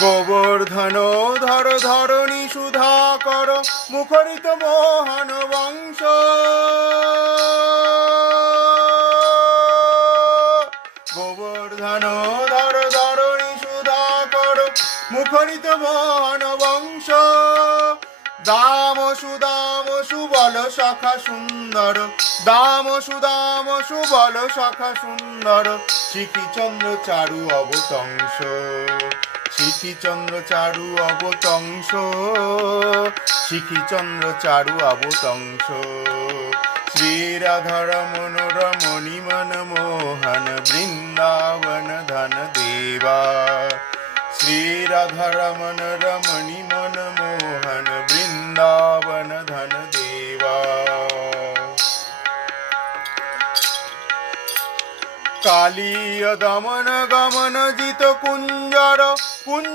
গোবর্ধন ধর ধরণী সুধাকর মুখরিত মোহন বংশ। গোবর্ধন ধর ধরণী সুধাকর মুখরিত মোহন বংশ। দাম সুদাম সুবল সখা সুন্দর, দাম সুদাম সুবল সখা সুন্দর, শিখিচন্দ্র চারু অবতংশ, শিখিচন্দ্র চারু অবতংশ, শিখিচন্দ্র চারু অবতংশ। শ্রীরাধা রমণ রমণী মন মোহন বৃন্দাবন ধন দেবা। শ্রীরাধা রমণ রমণী মন মোহন বৃন্দাবন ধন দেবা। কালীয় দমন গমন জিত কুঞ্জর কুঞ্জ